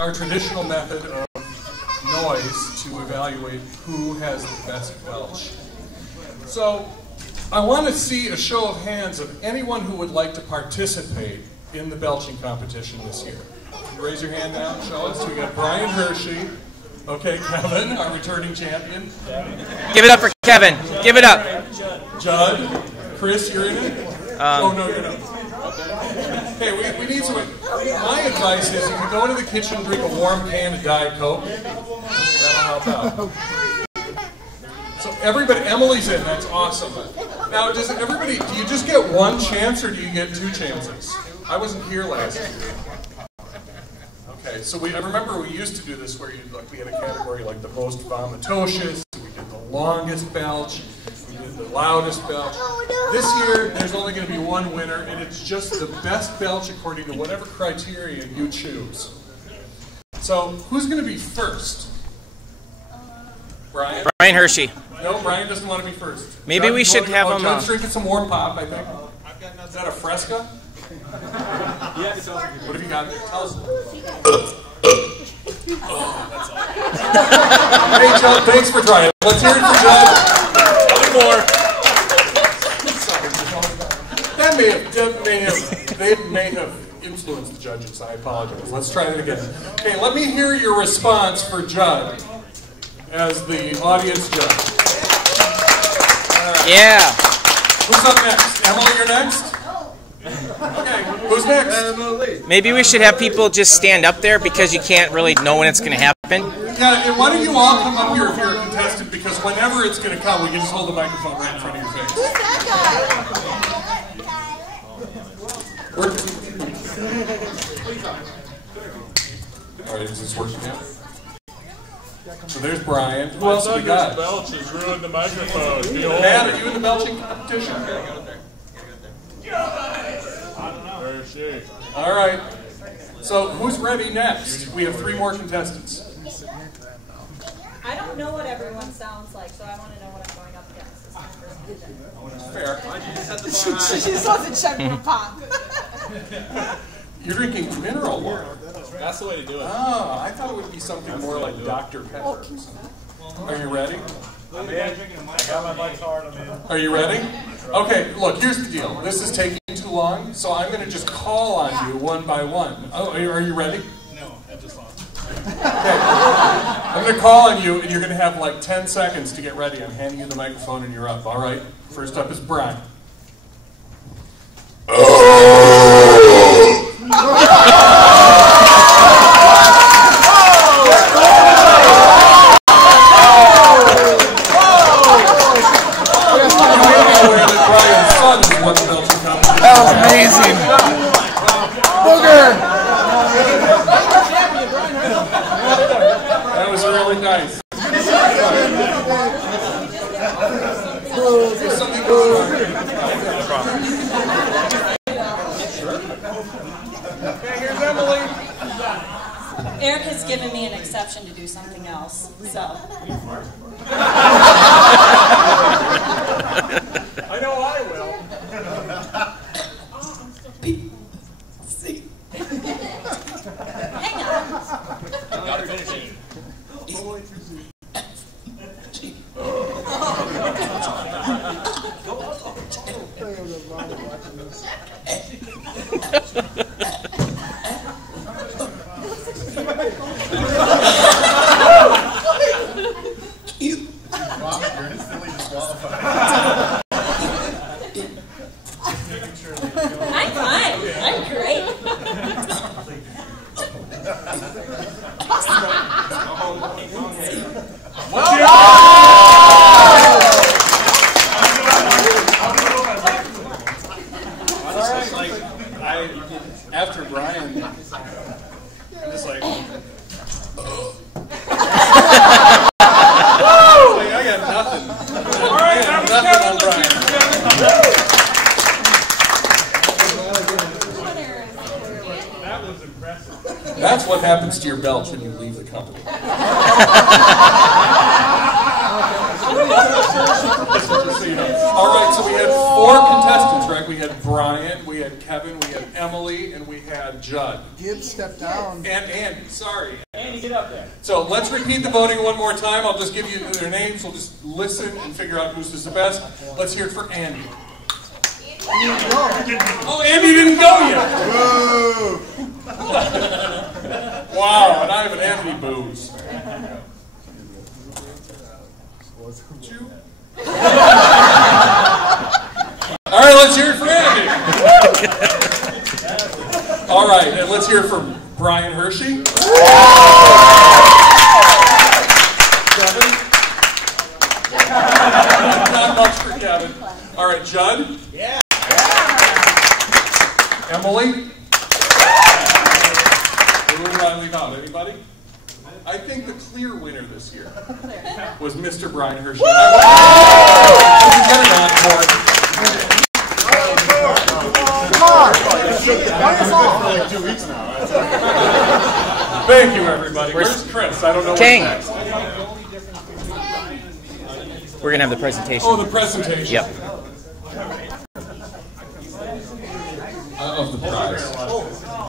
our traditional method of noise to evaluate who has the best belch. So I want to see a show of hands of anyone who would like to participate in the belching competition this year. You raise your hand now and show us. We got Brian Hershey. Okay, Kevin, our returning champion. Give it up for Kevin. Give it up. Judd. Chris, you're in it? Oh, no, you're not. Okay, we need some. My advice is you can go into the kitchen and drink a warm can of Diet Coke. That'll help out. So everybody, Emily's in, that's awesome. Now, does everybody, do you just get one chance or do you get two chances? I wasn't here last year. Okay, so I remember we used to do this where we had a category like the most vomitocious, we did the longest belch, we did the loudest belch. This year, there's only going to be one winner, and it's just the best belch according to whatever criterion you choose. So, who's going to be first? Brian? Brian Hershey. No, Brian doesn't want to be first. Maybe we should have him. John's drinking some warm pop, I think. Is that a Fresca? Yes. What have you got there? Tell us. That's all. Hey, John, thanks for trying. Let's hear it for John. One more. They may have influenced the judges. I apologize. Let's try it again. Okay, let me hear your response for Judd as the audience judge. Right. Yeah. Who's up next? Emily, you're next? Okay, who's next? Maybe we should have people just stand up there because you can't really know when it's going to happen. Yeah, and why don't you all come up here if you're a contestant, because whenever it's going to come, we can just hold the microphone right in front of your face. Who's that All right, is this working now? So there's Brian. Who else do we got? Belch has ruined the microphone. Matt, are you in the belching competition? All right. So who's ready next? We have 3 more contestants. I don't know what everyone sounds like, so I want to know what I'm going up against. This is my first Fair. She just doesn't check for pop. You're drinking mineral water. That's the way to do it. Oh, I thought it would be something more like Dr. Pepper. Are you ready? I'm drinking. I got my bike's hard. I'm in. Are you ready? Okay, look, here's the deal. This is taking too long, so I'm going to just call on you one by one. Oh, are you ready? No, I just lost. Okay. I'm going to call on you, and you're going to have like 10 seconds to get ready. I'm handing you the microphone, and you're up. All right? First up is Brian. That was amazing. Booger! That was really nice. Okay, here's Emily. Eric has given me an exception to do something else, so. I know I will. Hang on. Gotta finish it. You're instantly disqualified. I'm fine. I'm great. After Brian, I'm just like, I got nothing. All right, I got nothing on Brian. That was impressive. That's what happens to your belch when you leave the company. All right, so we had 4 contestants, right? We had Brian, we had Kevin, we had Emily, and we had Judd. Gibbs stepped down. And Andy, sorry. Andy, get up there. So let's repeat the voting one more time. I'll just give you their names. We'll just listen and figure out whose is the best. Let's hear it for Andy. Oh, Andy didn't go yet. Wow, and I have an Andy booze. All right, let's hear it for Andy. All right, and let's hear it for Brian Hershey. Kevin. Not much for Kevin. All right, Judd. Yeah. Emily. Who did I leave out? Anybody? I think the clear winner this year was Mr. Brian Hershey. Get it on board. Like 2 weeks now. Thank you, everybody. Where's Chris? I don't know King. what's next. We're going to have the presentation. Oh, the presentation. Yep. Of the prize.